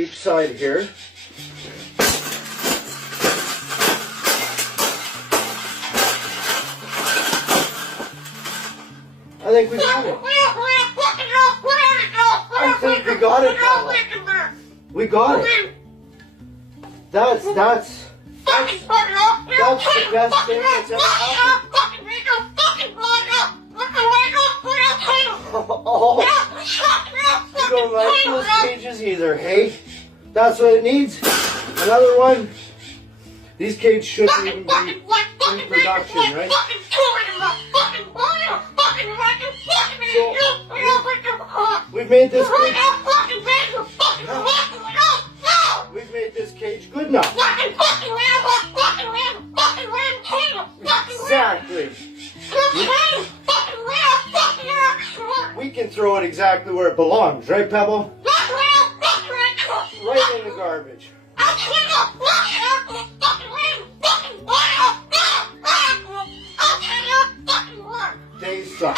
Each side here. I think we got it. I think we got it, Paula. We got it. That's the best thing that's ever happened. Oh, you don't like those cages either, hey? That's what it needs. Another one. These cages shouldn't even be in production, right? So, we've made this cage. We've made this cage good enough. Exactly. We can throw it exactly where it belongs, right, Pebble? Right in the garbage. They suck.